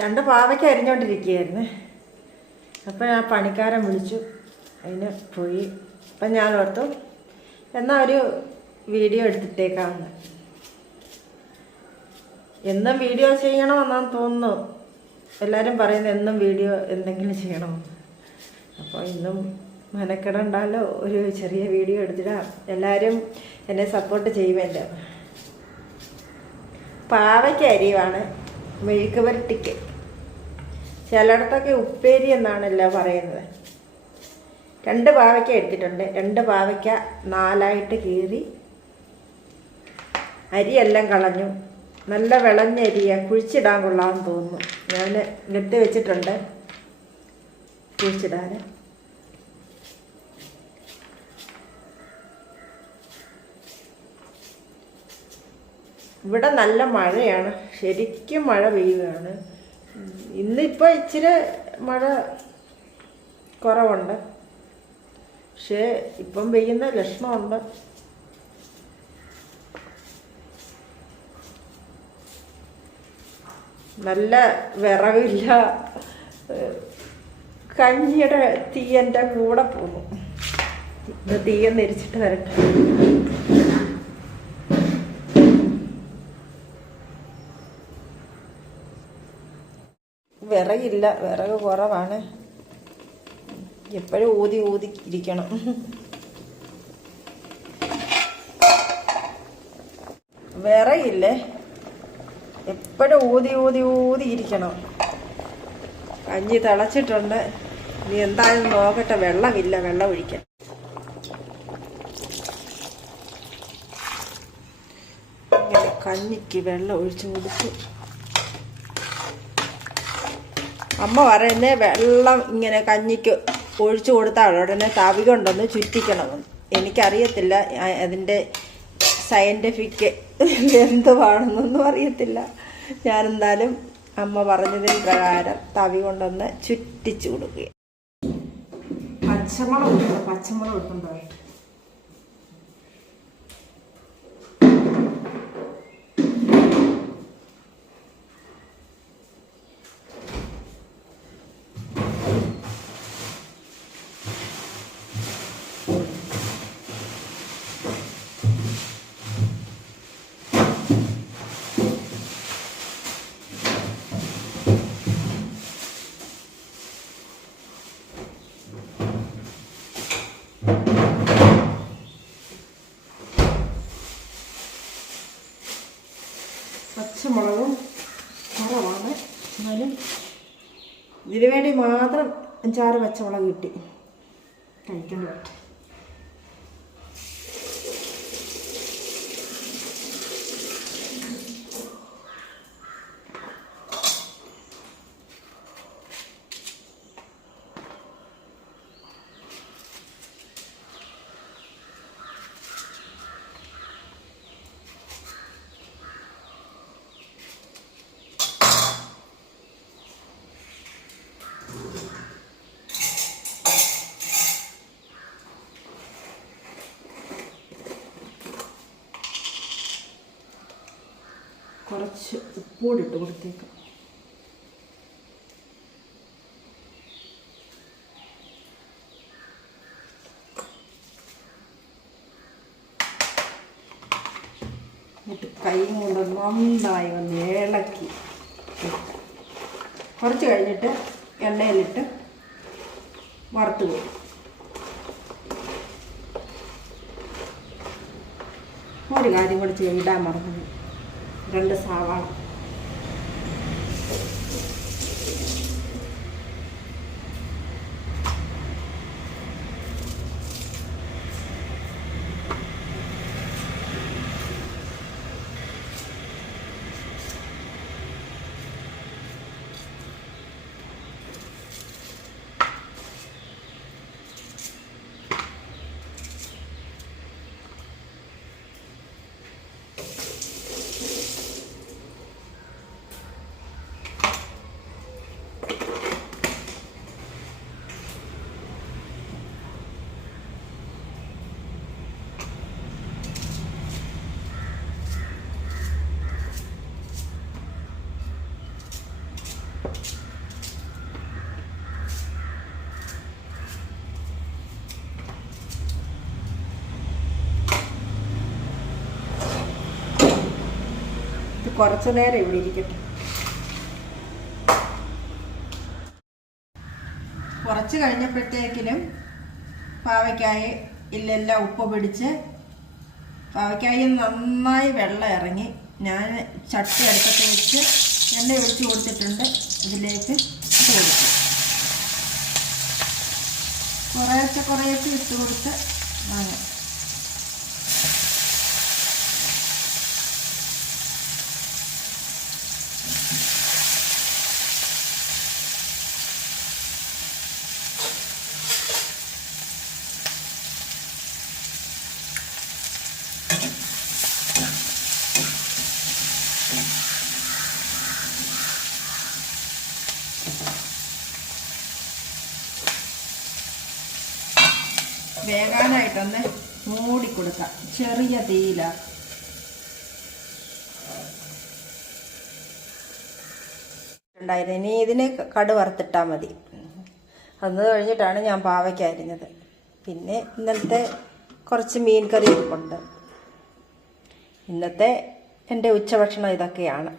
രണ്ട് പാവയ്ക്ക് അരിഞ്ഞോണ്ടിരിക്കുകയായിരുന്നു. അപ്പോൾ ഞാൻ പണിക്കാരൻ വിളിച്ചു. അതിന് പോയി. അപ്പം ഞാൻ ഓർത്തു എന്നാൽ ഒരു വീഡിയോ എടുത്തിട്ടേക്കാമെന്ന് എന്നും വീഡിയോ ചെയ്യണമെന്നാണ് തോന്നുന്നു. എല്ലാവരും പറയുന്നത് എന്നും വീഡിയോ എന്തെങ്കിലും ചെയ്യണമെന്ന്. അപ്പോൾ ഇന്നും മെനക്കെടണ്ടല്ലോ ഒരു ചെറിയ വീഡിയോ എടുത്തിടാം. എല്ലാവരും എന്നെ സപ്പോർട്ട് ചെയ്യുമല്ലോ. പാവയ്ക്ക് അരിവാണ്. മെഴുക്ക് പുരട്ടിക്ക് ചിലയിടത്തൊക്കെ ഉപ്പേരി എന്നാണല്ലോ പറയുന്നത്. രണ്ട് പാവയ്ക്ക എടുത്തിട്ടുണ്ട്. രണ്ട് പാവയ്ക്ക നാലായിട്ട് കീറി അരിയെല്ലാം കളഞ്ഞു. നല്ല വിളഞ്ഞ അരിയാണ് കുഴിച്ചിടാൻ കൊള്ളാമെന്ന് തോന്നുന്നു. ഞാൻ എടുത്ത് വെച്ചിട്ടുണ്ട്. കുഴിച്ചിടാൻ ഇവിടെ നല്ല മഴയാണ്. ശരിക്കും മഴ പെയ്യുകയാണ്. ഇന്നിപ്പോൾ ഇച്ചിരി മഴ കുറവുണ്ട്. പക്ഷേ ഇപ്പം പെയ്യുന്ന ലക്ഷണമുണ്ട്. നല്ല വിറവില്ല. കഞ്ഞിയുടെ തീയന്റെ കൂടെ പോകും. ഇത് തീയൊന്ന് എരിച്ചിട്ട് വരട്ടെ. വിറകില്ല. വിറക് കുറവാണ്. എപ്പോഴും ഊതി ഊതി ഇരിക്കണം. വിറകില്ലേ? എപ്പോഴും ഊതി ഊതി ഊതി ഇരിക്കണം. കഞ്ഞി തിളച്ചിട്ടുണ്ട്. ഇനി എന്തായാലും നോക്കട്ടെ. വെള്ളമില്ല. വെള്ളം ഇങ്ങനെ കഞ്ഞിക്ക് വെള്ളം ഒഴിച്ചു കൊടുത്തു അമ്മ പറയുന്നേ വെള്ളം ഇങ്ങനെ കഞ്ഞിക്ക് ഒഴിച്ചു കൊടുത്താൽ ഉടനെ തവി കൊണ്ടൊന്ന് ചുറ്റിക്കണമെന്ന് എനിക്കറിയത്തില്ല അതിന്റെ സയന്റിഫിക് എന്തുവാണെന്നൊന്നും അറിയത്തില്ല. ഞാനെന്തായാലും അമ്മ പറഞ്ഞതിന് പ്രകാരം തവി കൊണ്ടൊന്ന് ചുറ്റിച്ചു കൊടുക്കുക പച്ചമുളക് പച്ചമുളക് കൊടുക്കുമ്പോൾ പച്ചമുളകും കുറവാണ്. എന്നാലും ഇതിനു വേണ്ടി മാത്രം അഞ്ചാറ് പച്ചമുളക് കിട്ടി. കഴിക്കേണ്ടി പറ്റും. കുറച്ച് ഉപ്പൂടി ഇട്ട് കൊടുത്തേക്കാം. എന്നിട്ട് കൈ കൊണ്ട് നന്നായി ഒന്ന് ഇളക്കി. കുറച്ച് കഴിഞ്ഞിട്ട് എണ്ണയിലിട്ട് വറുത്ത് കൊടുക്കും. ഒരു കാര്യം കൂടി ചെയ്തിടാൻ മറന്നു. രണ്ട് സവാള കുറച്ചു നേരം ഇവിടെ ഇരിക്കട്ടെ. കുറച്ച് കഴിഞ്ഞപ്പോഴത്തേക്കിലും പാവയ്ക്കായ ഇല്ലെല്ലാം ഉപ്പ് പിടിച്ച് പാവയ്ക്കായ നന്നായി വെള്ളം ഇറങ്ങി. ഞാൻ ചട്ടി അടുപ്പത്ത് വെച്ച് എണ്ണ ഒഴിച്ച് കൊടുത്തിട്ടുണ്ട്. ഇതിലേക്ക് ഇട്ട് കൊടുക്കും. കുറേശ്ശെ കുറേശ്ശെ ഇട്ട് കൊടുത്ത് വാങ്ങാം. വേകാനായിട്ടൊന്ന് മൂടിക്കൊടുക്കാം. ചെറിയ തീയിലാണ് ഉണ്ടായിരുന്നു ഇനി ഇതിന് കട് വറുത്തിട്ടാൽ മതി. അന്ന് കഴിഞ്ഞിട്ടാണ് ഞാൻ പാവയ്ക്ക അരിഞ്ഞത്. പിന്നെ ഇന്നത്തെ കുറച്ച് മീൻ കറി ഇരിപ്പുണ്ട് ഇന്നത്തെ എന്റെ ഉച്ചഭക്ഷണം ഇതൊക്കെയാണ്.